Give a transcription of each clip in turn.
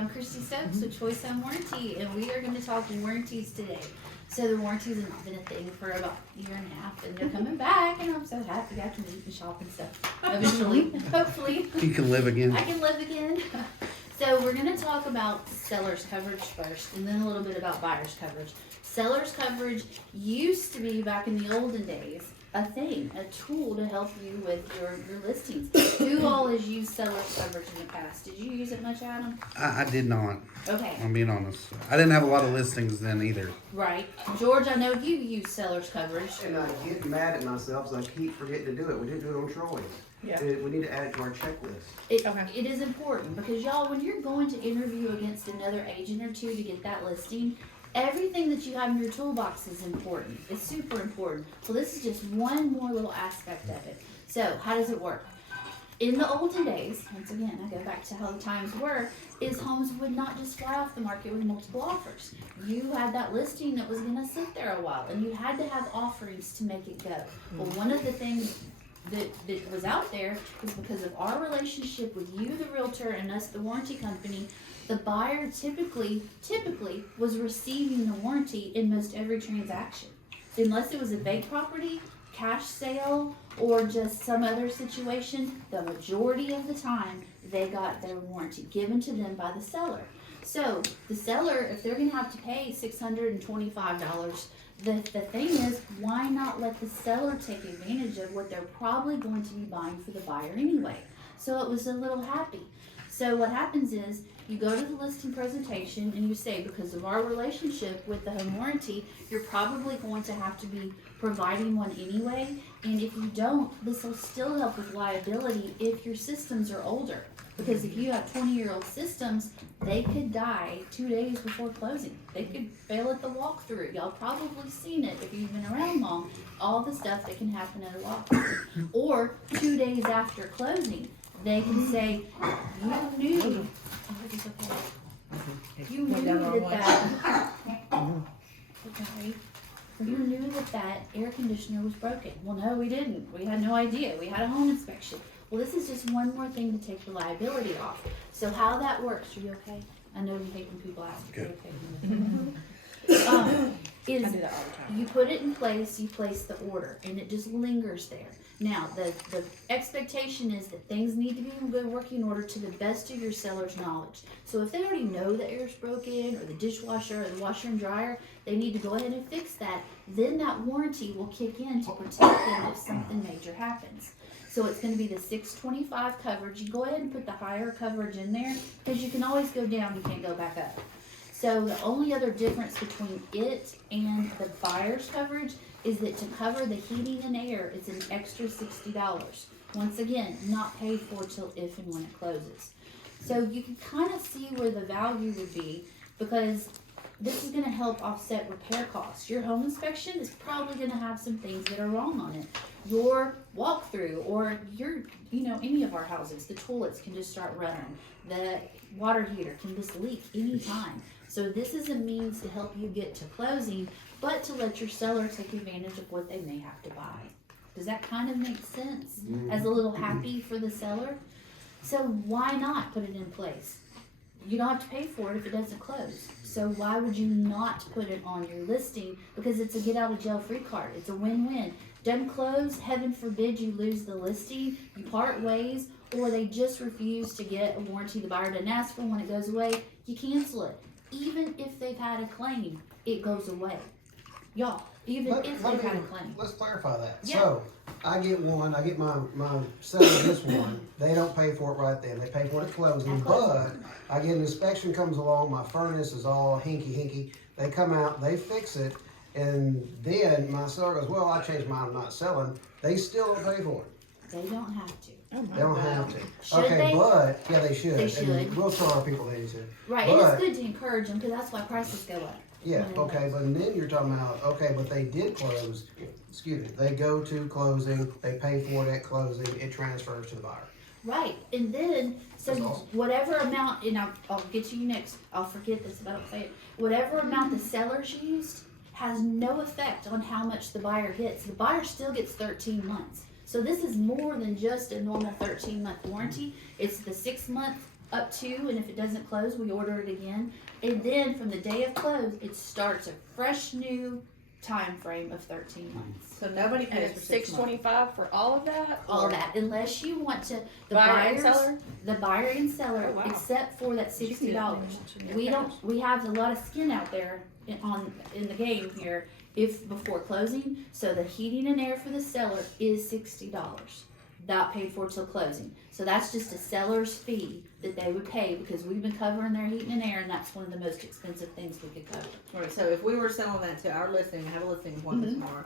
I'm Christy Stokes with Choice Home Warranty, and we are going to talk warranties today. So the warranties have not been a thing for about a year and a half, and they're coming back, and I'm so happy I can eat and shop and stuff. Eventually, hopefully. You can live again. I can live again. So we're going to talk about seller's coverage first, and then a little bit about buyer's coverage. Seller's coverage used to be, back in the olden days, a thing, a tool to help you with your listings. Who all has used seller's coverage in the past? Did you use it much, Adam? I did not. Okay. I'm being honest. I didn't have a lot of listings then either. Right. George, I know you use seller's coverage. And I get mad at myself, so I keep forgetting to do it. We didn't do it on Troy's. Yeah. We need to add it to our checklist. It is important because y'all, when you're going to interview against another agent or two to get that listing, everything that you have in your toolbox is important. It's super important. Well, this is just one more little aspect of it. So, how does it work? In the olden days, once again, I go back to how the times were, is homes would not just fly off the market with multiple offers. You had that listing that was going to sit there a while, and you had to have offerings to make it go. Well, one of the things that was out there is because of our relationship with you, the realtor, and us, the warranty company, the buyer typically was receiving the warranty in most every transaction. Unless it was a bank property, cash sale, or just some other situation, the majority of the time they got their warranty given to them by the seller. So the seller, if they're going to have to pay $625, the thing is, why not let the seller take advantage of what they're probably going to be buying for the buyer anyway? So it was a little happy. So what happens is, you go to the listing presentation and you say, because of our relationship with the home warranty, you're probably going to have to be providing one anyway. And if you don't, this will still help with liability if your systems are older. Because if you have 20-year-old systems, they could die 2 days before closing. They could fail at the walkthrough. Y'all probably seen it if you've been around long. All the stuff that can happen at a walkthrough. Or 2 days after closing, they can say, you knew. You knew that okay. You knew that air conditioner was broken. Well, no, we didn't. We had no idea. We had a home inspection. Well, this is just one more thing to take the liability off. So how that works, are you okay? I know you hate when people ask if you're okay. Is I do that all the time. you put it in place, you place the order, and it just lingers there. Now, the expectation is that things need to be in good working order to the best of your seller's knowledge. So if they already know the air's broken, or the dishwasher, or the washer and dryer, they need to go ahead and fix that. Then that warranty will kick in to protect them if something major happens. So it's going to be the $625 coverage. You go ahead and put the higher coverage in there, because you can always go down, you can't go back up. So the only other difference between it and the buyer's coverage is that to cover the heating and air, it's an extra $60. Once again, not paid for till if and when it closes. So you can kind of see where the value would be, because this is going to help offset repair costs. Your home inspection is probably going to have some things that are wrong on it. Your walkthrough, or any of our houses, the toilets can just start running. The water heater can just leak anytime. So this is a means to help you get to closing, but to let your seller take advantage of what they may have to buy. Does that kind of make sense? As a little happy for the seller? So why not put it in place? You don't have to pay for it if it doesn't close. So why would you not put it on your listing? Because it's a get out of jail free card. It's a win-win. Doesn't close, heaven forbid you lose the listing, you part ways, or they just refuse to get a warranty the buyer didn't ask for. When it goes away, you cancel it. Even if they've had a claim, it goes away. Y'all, if they've had a claim. Let's clarify that. Yeah. So, I get my seller this one. They don't pay for it right then. They pay for it at closing. At closing. But I get an inspection comes along. My furnace is all hinky. They come out, they fix it, and then my seller goes, well, I changed mine, I'm not selling. They still don't pay for it. They don't have to. Oh my They don't God. have to. Should Okay, they? but yeah, they should. They should. And we'll tell our people they should. Right, But- and it's good to encourage them, because that's why prices go up. Yeah, When it okay, does. but then you're talking about, okay, but they did close, excuse me, they go to closing, they pay for it at closing, it transfers to the buyer. Right, and then, so That's awesome. whatever amount, and I'll get to you next, I'll forget this if I don't say it. Whatever amount the sellers used has no effect on how much the buyer gets. The buyer still gets 13 months. So this is more than just a normal 13-month warranty. It's the 6-month up to, and if it doesn't close, we order it again. And then from the day of close, it starts a fresh new time frame of 13 months. So nobody And pays for it's 6 months. $625 for all of that? All or that, unless you want to, the Buyer and buyers, seller? the buyer and seller, Oh, wow. except for that $60. We don't, we have a lot of skin out there in the game here, if before closing, so the heating and air for the seller is $60. Not paid for till closing. So that's just a seller's fee that they would pay because we've been covering their heating and air, and that's one of the most expensive things we could cover. Right, so if we were selling that to our listing, we have a listing appointment tomorrow,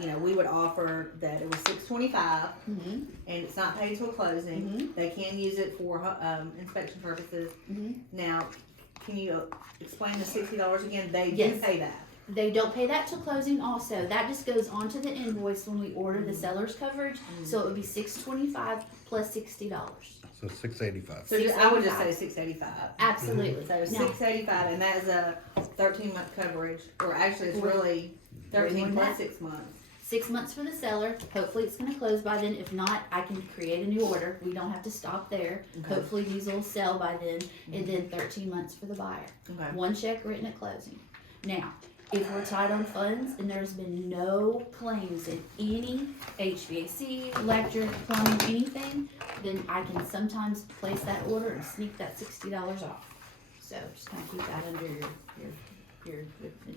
you know, we would offer that it was $625, and it's not paid till closing. They can use it for inspection purposes. Now, can you explain the $60 again? They do Yes. pay that. They don't pay that till closing also. That just goes onto the invoice when we order the seller's coverage. So it would be $625 plus $60. So 685. So I would just say $685. Absolutely. So Now, $685, and that is a 13-month coverage, or actually it's really 13 plus 6 months. 6 months for the seller. Hopefully it's gonna close by then. If not, I can create a new order. We don't have to stop there. Okay. Hopefully these will sell by then. And then 13 months for the buyer. Okay. One check written at closing. Now, if we're tight on funds and there's been no claims in any HVAC, electric, plumbing, anything, then I can sometimes place that order and sneak that $60 off. So just kind of keep that under your.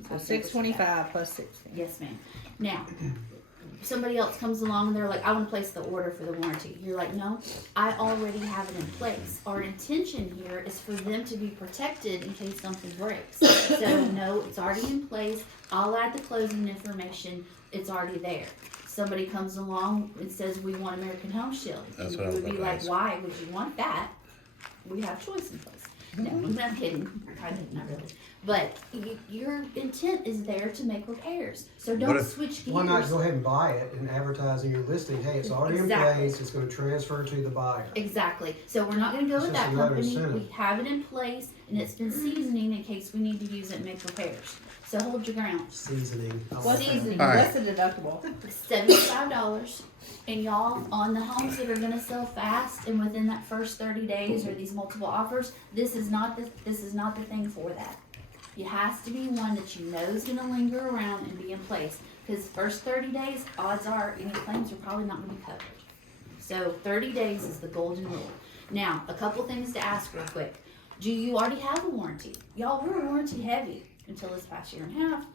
So $625 plus 60. Yes, ma'am. Now, somebody else comes along and they're like, I want to place the order for the warranty. You're like, no, I already have it in place. Our intention here is for them to be protected in case something breaks. So no, it's already in place. I'll add the closing information. It's already there. Somebody comes along and says, we want American Home Shield. That's And what I was we would be about to like, ask. why would you want that? We have choice in place. No, I'm kidding. Kind of, not really. But your intent is there to make repairs. So What don't if- switch gears. Why not go ahead and buy it and advertise in your listing, hey, it's already in Exactly. place, it's gonna transfer to the buyer. Exactly. So we're not gonna go It's with just that another company. incentive. We have it in place and it's been seasoning in case we need to use it and make repairs. So hold your ground. Seasoning. I like What's that. Seasoning. All right. What's the deductible? $75. And y'all, on the homes that are gonna sell fast and within that first 30 days or these multiple offers, this is not the thing for that. It has to be one that you know is gonna linger around and be in place. Cause first 30 days, odds are any claims are probably not gonna be covered. So 30 days is the golden rule. Now, a couple things to ask real quick. Do you already have a warranty? Y'all, we're warranty heavy until this past year and a half.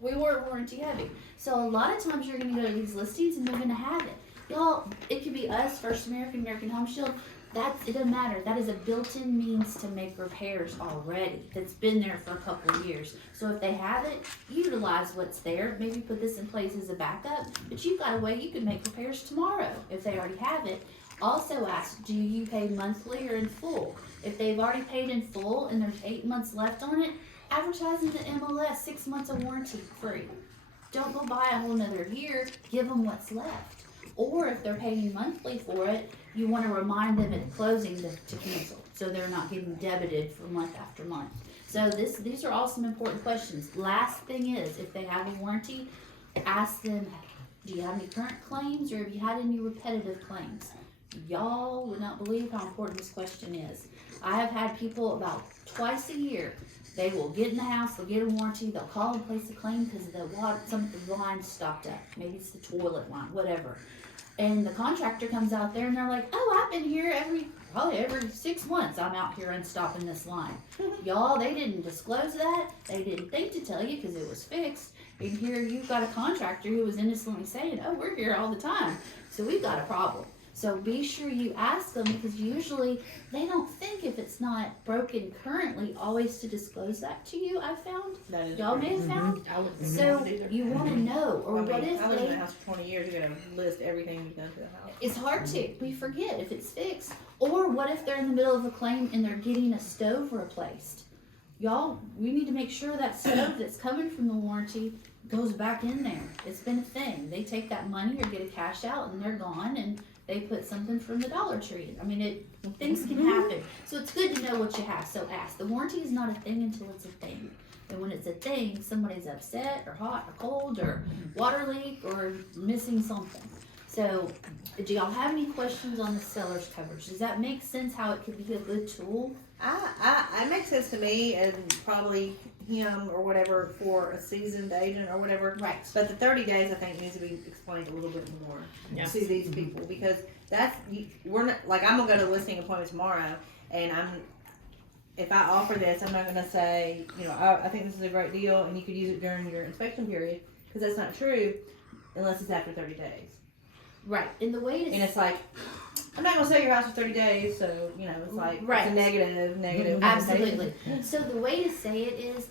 We were warranty heavy. So a lot of times you're gonna go to these listings and they're gonna have it. Y'all, it could be us, First American, American Home Shield. It doesn't matter. That is a built-in means to make repairs already. That's been there for a couple of years. So if they have it, utilize what's there. Maybe put this in place as a backup. But you've got a way you can make repairs tomorrow if they already have it. Also ask, do you pay monthly or in full? If they've already paid in full and there's 8 months left on it, advertise in the MLS 6 months of warranty free. Don't go buy a whole nother year. Give them what's left. Or if they're paying monthly for it, you want to remind them at closing to cancel, so they're not getting debited for month after month. So these are all some important questions. Last thing is, if they have a warranty, ask them, do you have any current claims or have you had any repetitive claims? Y'all would not believe how important this question is. I have had people about twice a year. They will get in the house, they'll get a warranty, they'll call and place a claim because some of the lines stopped up. Maybe it's the toilet line, whatever. And the contractor comes out there and they're like, oh, I've been here probably every 6 months I'm out here unstopping this line. Y'all, they didn't disclose that. They didn't think to tell you because it was fixed. And here you've got a contractor who was innocently saying, oh, we're here all the time. So we've got a problem. So be sure you ask them because usually they don't think if it's not broken currently always to disclose that to you, I found. That is Y'all may have found. I wouldn't So know either. you want to know, or I mean, what if I lived in they, the house for 20 years. You're gonna list everything you've done to the house. it's hard to, we forget if it's fixed. Or what if they're in the middle of a claim and they're getting a stove replaced? Y'all, we need to make sure that stove that's coming from the warranty goes back in there. It's been a thing. They take that money or get a cash out and they're gone and they put something from the Dollar Tree. I mean, things can happen. So it's good to know what you have. So ask. The warranty is not a thing until it's a thing. And when it's a thing, somebody's upset or hot or cold or water leak or missing something. So, do y'all have any questions on the seller's coverage? Does that make sense how it could be a good tool? It makes sense to me and probably him or whatever for a seasoned agent or whatever. Right. But the 30 days I think needs to be explained a little bit more Yes. to these people because we're not, like I'm gonna go to the listing appointment tomorrow and if I offer this, I'm not gonna say, I think this is a great deal and you could use it during your inspection period because that's not true unless it's after 30 days. Right. And the way to And it's like, I'm not gonna sell your house for 30 days, so it's like Right. it's a negative. Absolutely. So the way to say it is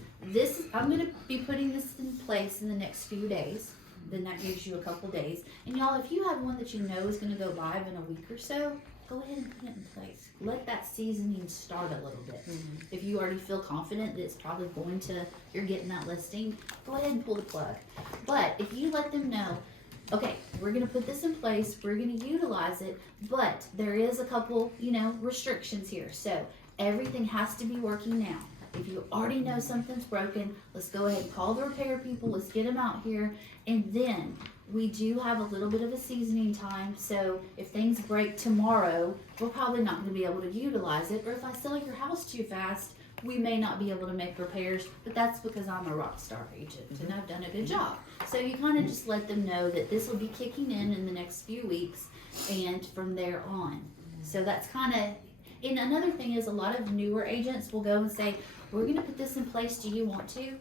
I'm going to be putting this in place in the next few days. Then that gives you a couple days. And y'all, if you have one that you know is going to go live in a week or so, go ahead and put it in place. Let that seasoning start a little bit. If you already feel confident that it's probably you're getting that listing, go ahead and pull the plug. But if you let them know, okay, we're going to put this in place, we're going to utilize it, but there is a couple, restrictions here. So everything has to be working now. If you already know something's broken, let's go ahead and call the repair people, let's get them out here, and then we do have a little bit of a seasoning time, so if things break tomorrow, we're probably not going to be able to utilize it, or if I sell your house too fast, we may not be able to make repairs, but that's because I'm a rock star agent and I've done a good job. So you kind of just let them know that this will be kicking in the next few weeks and from there on. So that's kind of, and another thing is a lot of newer agents will go and say, we're going to put this in place, do you want to?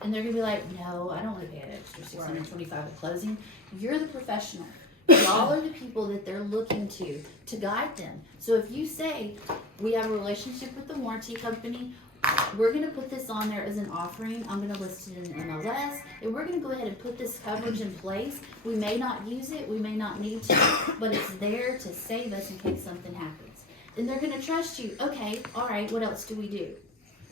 And they're going to be like, no, I don't want to pay an extra $625 at closing. You're the professional. Y'all are the people that they're looking to guide them. So if you say, we have a relationship with the warranty company, we're going to put this on there as an offering. I'm going to list it in the MLS, and we're going to go ahead and put this coverage in place. We may not use it, we may not need to, but it's there to save us in case something happens. Then they're going to trust you. Okay, all right, what else do we do?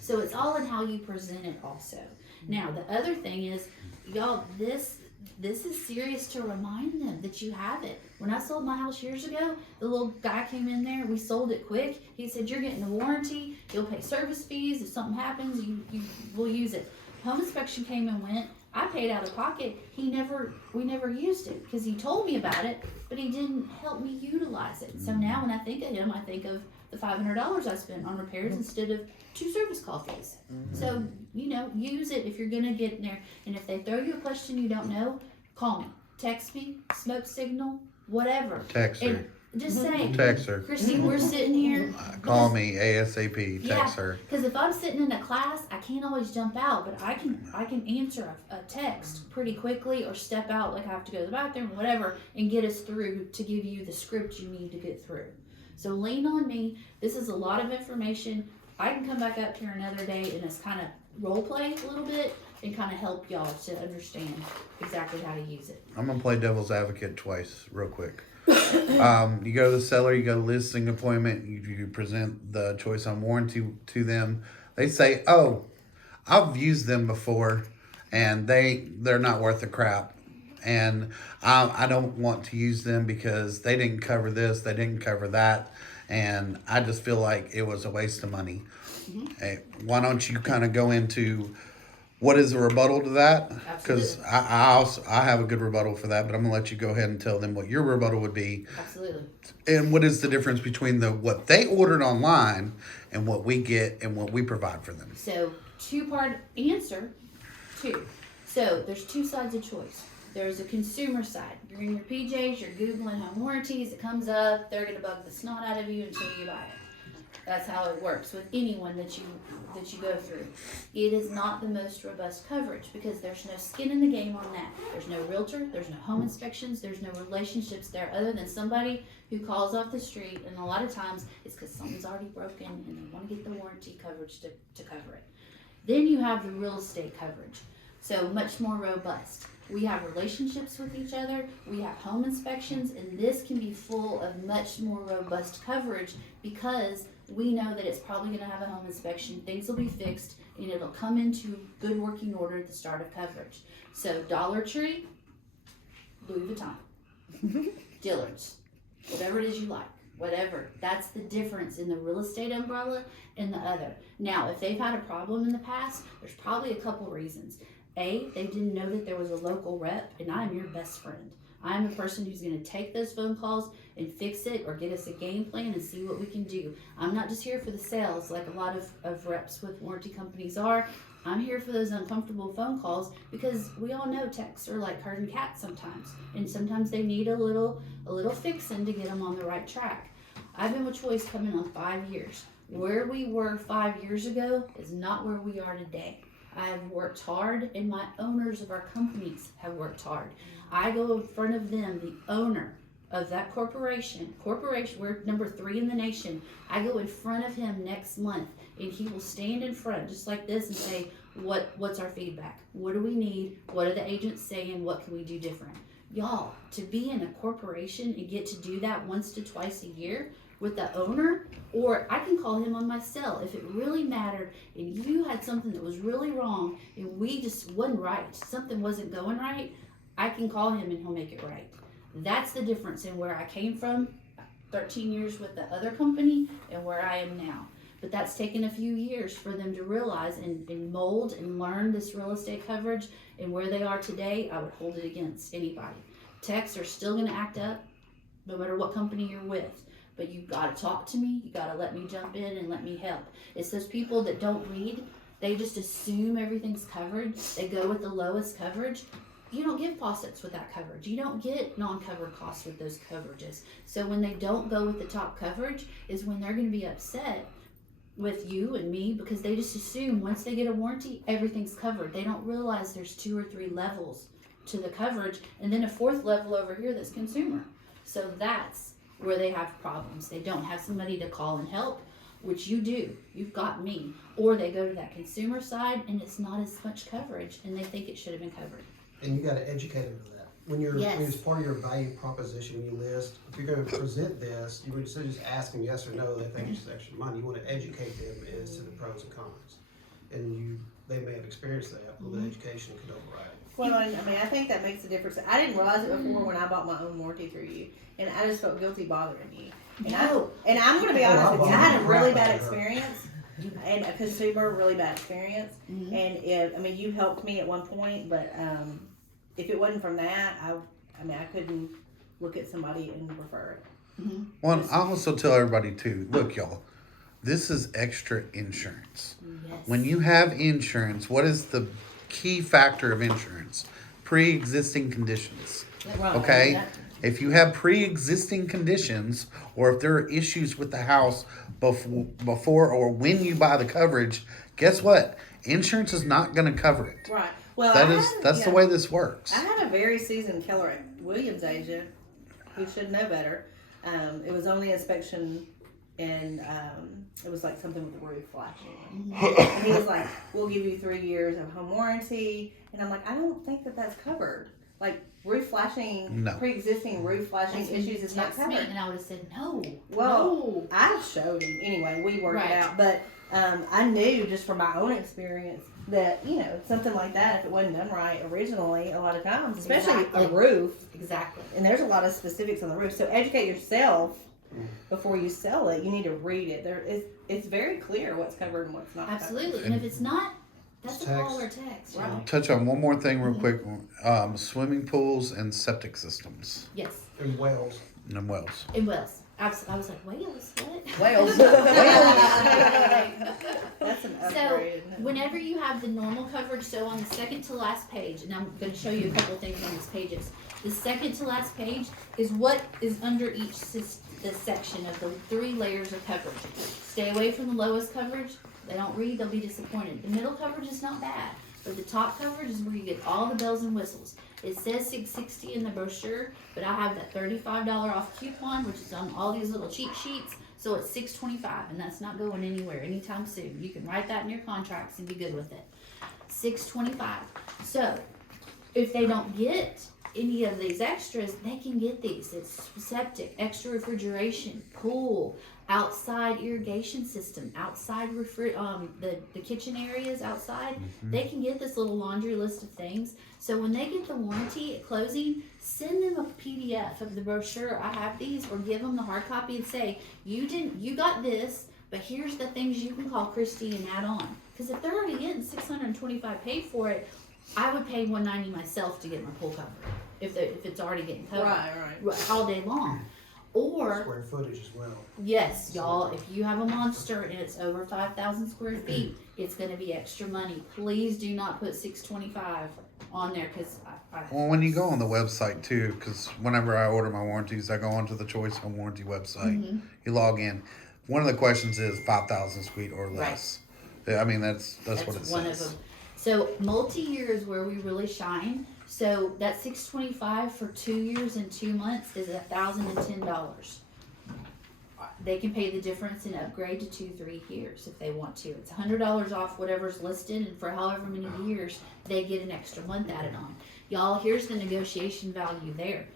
So it's all in how you present it also. Now, the other thing is, y'all, this is serious to remind them that you have it. When I sold my house years ago, the little guy came in there, we sold it quick. He said, you're getting a warranty, you'll pay service fees, if something happens, we'll use it. Home inspection came and went, I paid out of pocket, we never used it, because he told me about it, but he didn't help me utilize it. So now when I think of him, I think of the $500 I spent on repairs instead of 2 service call fees. So, use it if you're gonna get in there. And if they throw you a question you don't know, call me, text me, smoke signal, whatever. Text her. And just say, Text her. Christy, we're sitting here. Call me ASAP. Text her. Because if I'm sitting in a class, I can't always jump out, but I can answer a text pretty quickly or step out like I have to go to the bathroom or whatever and get us through to give you the script you need to get through. So lean on me. This is a lot of information. I can come back up here another day and just kind of role play a little bit and kind of help y'all to understand exactly how to use it. I'm gonna play devil's advocate twice, real quick. You go to the seller, you go to listing appointment, you present the choice on warranty to them. They say, "Oh, I've used them before, and they're not worth a crap, and I don't want to use them because they didn't cover this, they didn't cover that, and I just feel like it was a waste of money." Hey, why don't you kind of go into what is the rebuttal to that? Because I have a good rebuttal for that, but I'm gonna let you go ahead and tell them what your rebuttal would be. Absolutely. And what is the difference between what they ordered online and what we get and what we provide for them? So 2-part answer, 2. So there's 2 sides of choice. There's a consumer side. You're in your PJs, you're Googling home warranties, it comes up, they're gonna bug the snot out of you until you buy it. That's how it works with anyone that you go through. It is not the most robust coverage because there's no skin in the game on that. There's no realtor, there's no home inspections, there's no relationships there other than somebody who calls off the street, and a lot of times it's because something's already broken and they want to get the warranty coverage to cover it. Then you have the real estate coverage, so much more robust. We have relationships with each other, we have home inspections, and this can be full of much more robust coverage because we know that it's probably going to have a home inspection, things will be fixed, and it'll come into good working order at the start of coverage. So Dollar Tree, Louis Vuitton, Dillard's, whatever it is you like, whatever. That's the difference in the real estate umbrella and the other. Now, if they've had a problem in the past, there's probably a couple reasons. A, they didn't know that there was a local rep, and I'm your best friend. I'm a person who's gonna take those phone calls and fix it or get us a game plan and see what we can do. I'm not just here for the sales like a lot of reps with warranty companies are. I'm here for those uncomfortable phone calls because we all know techs are like herding cats sometimes. And sometimes they need a little fixing to get them on the right track. I've been with Choice coming on 5 years. Where we were 5 years ago is not where we are today. I have worked hard and my owners of our companies have worked hard. I go in front of them, the owner of that corporation, we're number 3 in the nation. I go in front of him next month and he will stand in front just like this and say, what's our feedback? What do we need? What are the agents saying? What can we do different? Y'all, to be in a corporation and get to do that once to twice a year with the owner, or I can call him on my cell if it really mattered and you had something that was really wrong and we just wasn't right, something wasn't going right, I can call him and he'll make it right. That's the difference in where I came from 13 years with the other company and where I am now. But that's taken a few years for them to realize and mold and learn this real estate coverage, and where they are today, I would hold it against anybody. Techs are still gonna act up no matter what company you're with, but you've gotta talk to me, you gotta let me jump in and let me help. It's those people that don't read, they just assume everything's covered, they go with the lowest coverage. You don't give faucets with that coverage. You don't get non-covered costs with those coverages. So when they don't go with the top coverage is when they're gonna be upset with you and me because they just assume once they get a warranty, everything's covered. They don't realize there's 2 or 3 levels to the coverage and then a 4th level over here that's consumer. So that's where they have problems. They don't have somebody to call and help, which you do. You've got me. Or they go to that consumer side and it's not as much coverage and they think it should have been covered. And you gotta educate them to that. When it's part of your value proposition, when you list, if you're gonna present this, you would just ask them yes or no, they think it's extra money. You wanna educate them as to the pros and cons. And they may have experienced that, but the education could override. Well, I mean, I think that makes a difference. I didn't realize it before when I bought my own warranty through you, and I just felt guilty bothering you. And I'm going to be honest with you, I had a really bad experience, and a consumer really bad experience. Mm-hmm. And you helped me at one point, but if it wasn't from that, I couldn't look at somebody and refer it. Mm-hmm. Well, I also tell everybody too, look y'all, this is extra insurance. Yes. When you have insurance, what is the key factor of insurance? Pre-existing conditions. Right. Okay? If you have pre-existing conditions, or if there are issues with the house before or when you buy the coverage, guess what? Insurance is not going to cover it. Right. Well, That's the way this works. I had a very seasoned Keller Williams agent who should know better. It was only inspection, and it was like something with the roof flashing. And he was like, "We'll give you 3 years of home warranty," and I'm like, "I don't think that's covered. Like roof flashing, pre-existing roof flashing issues is not covered." And I would have said no. Well, no. I showed him anyway. We worked it out, but I knew just from my own experience that something like that, if it wasn't done right originally, a lot of times, especially a roof, and there's a lot of specifics on the roof. So educate yourself before you sell it. You need to read it. It's very clear what's covered and what's not. Absolutely, covered. and if it's not, that's a Text. call or text. Right. Right? Touch on one more thing real quick. Swimming pools and septic systems Yes, And wells. and wells. in Wales. I was like, Wales? What? Wales. That's an So, upgrade. whenever you have the normal coverage, so on the second to last page, and I'm going to show you a couple things on these pages. The second to last page is what is under each the section of the 3 layers of coverage. Stay away from the lowest coverage. They don't read, they'll be disappointed. The middle coverage is not bad, but the top coverage is where you get all the bells and whistles. It says $660 in the brochure, but I have that $35 off coupon, which is on all these little cheat sheets. So it's $625, and that's not going anywhere anytime soon. You can write that in your contracts and be good with it. $625. So if they don't get any of these extras, they can get these. It's septic, extra refrigeration, pool, outside irrigation system, outside the kitchen areas outside. They can get this little laundry list of things. So when they get the warranty at closing, send them a PDF of the brochure. I have these, or give them the hard copy and say, you got this, but here's the things you can call Christy and add on. Because if they're already getting $625 paid for it, I would pay $190 myself to get my pool covered if it's already getting covered Right. all day long. Or Square footage as well. yes, y'all, if you have a monster and it's over 5,000 square feet, it's going to be extra money. Please do not put 625 on there because Well, when you go on the website too, because whenever I order my warranties, I go onto the Choice Home Warranty website. You log in. One of the questions is 5,000 feet or less. Yeah, I mean, that's what it one says. of them. So multi-year is where we really shine. So that 625 for 2 years and 2 months is $1,010. They can pay the difference and upgrade to 2-3 years if they want to. It's $100 off whatever's listed, and for however many years they get an extra month added on. Y'all, here's the negotiation value there.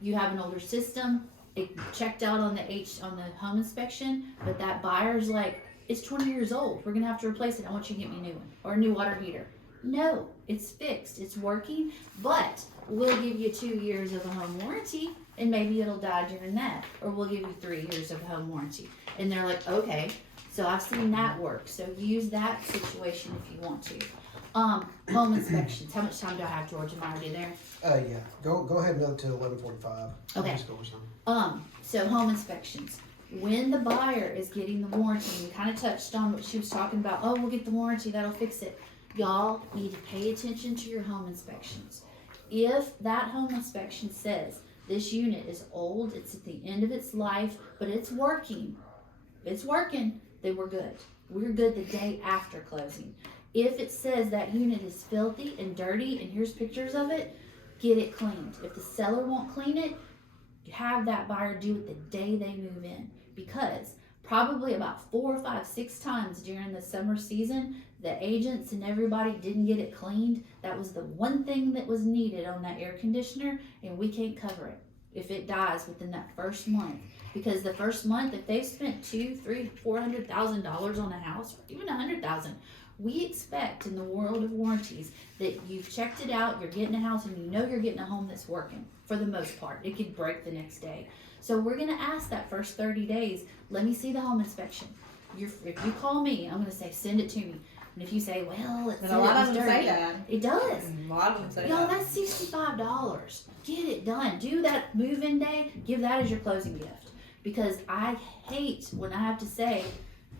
You have an older system, it checked out on the home inspection, but that buyer's like, it's 20 years old. We're gonna have to replace it. I want you to get me a new one or a new water heater. No, it's fixed. It's working, but we'll give you 2 years of a home warranty, and maybe it'll die during that, or we'll give you 3 years of a home warranty. And they're like, okay. So I've seen that work. So use that situation if you want to. Home inspections. How much time do I have, George? Am I already there? Yeah. Go ahead and go to 11:45. Okay. Just go with something. So home inspections. When the buyer is getting the warranty, and we kind of touched on what she was talking about, oh, we'll get the warranty, that'll fix it. Y'all need to pay attention to your home inspections. If that home inspection says this unit is old, it's at the end of its life, but it's working, then we're good. We're good the day after closing. If it says that unit is filthy and dirty, and here's pictures of it, get it cleaned. If the seller won't clean it, have that buyer do it the day they move in, because probably about 4, 5, 6 times during the summer season, the agents and everybody didn't get it cleaned. That was the one thing that was needed on that air conditioner, and we can't cover it if it dies within that first month. Because the first month, if they've spent $200,000, $300,000, $400,000 on a house, or even $100,000, we expect in the world of warranties that you've checked it out, you're getting a house, and you know you're getting a home that's working for the most part. It could break the next day. So we're gonna ask that first 30 days, let me see the home inspection. If you call me, I'm gonna say, send it to me. And if you say, well, it And said a lot it was of them dirty, say that. it does. A lot of them say Y'all, that. that's $65. Get it done. Do that move-in day. Give that as your closing gift. Because I hate when I have to say,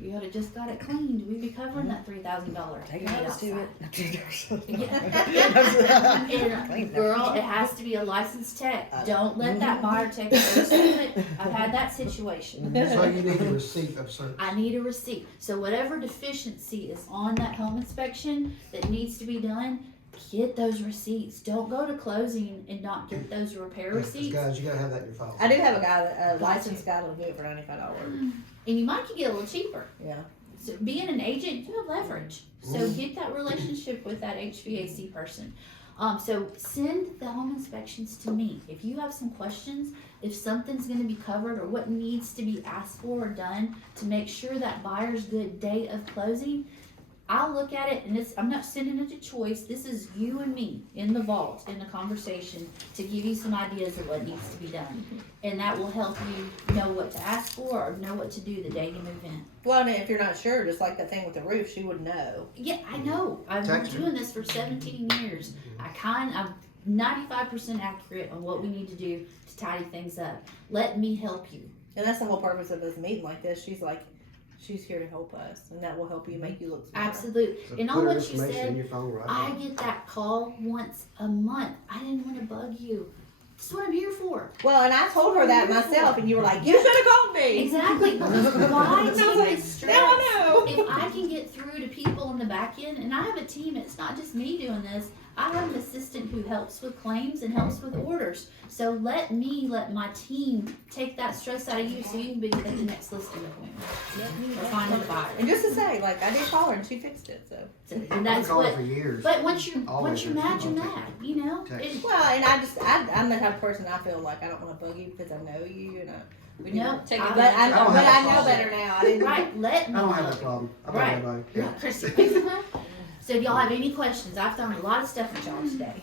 you would have just got it cleaned. We'd be covering that $3,000. Take us to it. And girl, it has to be a licensed tech. Don't let that buyer take first of it. I've had that situation. So you need a receipt of service. I need a receipt. So whatever deficiency is on that home inspection that needs to be done, get those receipts. Don't go to closing and not get those repair Yeah, 'cause receipts. guys, you gotta have that in your file. I do have a guy, a licensed guy that'll do it for $95. And you might could get a little cheaper. Yeah. So being an agent, you have leverage. So get that relationship with that HVAC person. So send the home inspections to me. If you have some questions, if something's gonna be covered or what needs to be asked for or done to make sure that buyer's good day of closing, I'll look at it, and I'm not sending it to Choice. This is you and me in the vault, in the conversation, to give you some ideas of what needs to be done. And that will help you know what to ask for or know what to do the day you move in. Well, I mean, if you're not sure, just like the thing with the roof, she would know. Yeah, I know. I've been Text her. doing this for 17 years. I'm 95% accurate on what we need to do to tidy things up. Let me help you. And that's the whole purpose of this meeting like this. She's here to help us, and that will help you make you look smarter. Absolutely. So And put on her what you information in said, your phone right I now. get that call once a month. I didn't want to bug you. That's what I'm here for. Well, and I told her that myself, and you were like, "You should have called me." Exactly. Why And I was take like, the stress? "Now I know." If I can get through to people in the back end, and I have a team, it's not just me doing this. I have an assistant who helps with claims and helps with orders. So let my team take that stress out of you so you can be at the next listing appointment. Or finding a buyer. And just to say, like, I did call her and she fixed it. So. And that's I've called what. her for years. But once you're Always mad, I'll you're take mad. it. You know. Text. Well, and I'm the type of person I feel like I don't want to bug you because I know you and we No, take I- it. But I I don't but have I a know problem. better now. I didn't. Right. Let I me. don't have know. that problem. I don't Right. everybody. Yeah, Christy. So if y'all have any questions, I've thrown a lot of stuff at y'all today.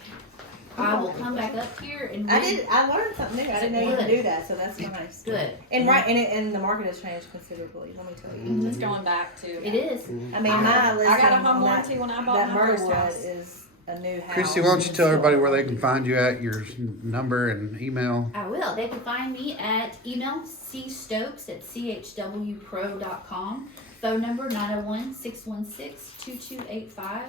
I will come back up here and I learned something new. I didn't know you could do that, so that's nice. Good. And and the market has changed considerably. Let me tell you. It's going back to. It is. I mean, my listing I got a home on warranty when I bought that my first Myrwood house. is a new house. Christy, why don't you tell everybody where they can find you at, your number and email? I will. They can find me at email cstokes@chwpro.com. Phone number 901-616-2285.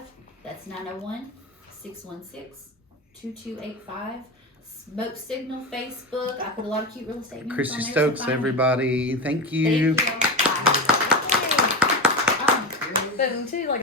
That's 901-616-2285. Smoke Signal, Facebook. I put a lot of cute real estate news Christy on there, so Stokes, find me. everybody. Thank you. Thank you. Bye. Boom, too, like